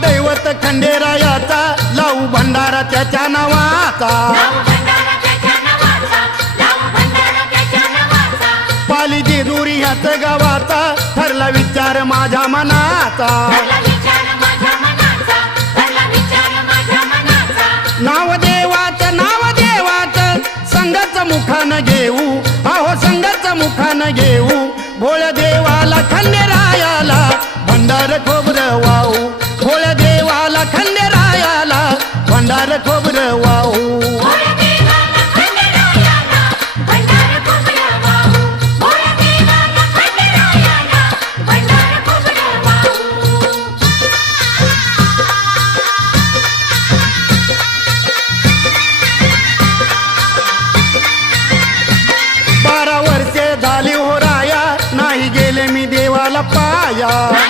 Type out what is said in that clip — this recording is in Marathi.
दैवत खंडेरायाचा लावू भंडारा त्याच्या नावाचा पाली जेजुरी ह्याच गावाचा ठरला विचार माझ्या मनाचा नाव देवाचं संघाच मुखान घेऊ अहो संघाच मुखान घेऊ भोळ देवाला खंडेरायाला भंडार खोबरं वाहू भोळ देवाला खंडेरायाला भंडार खोबरं वाहू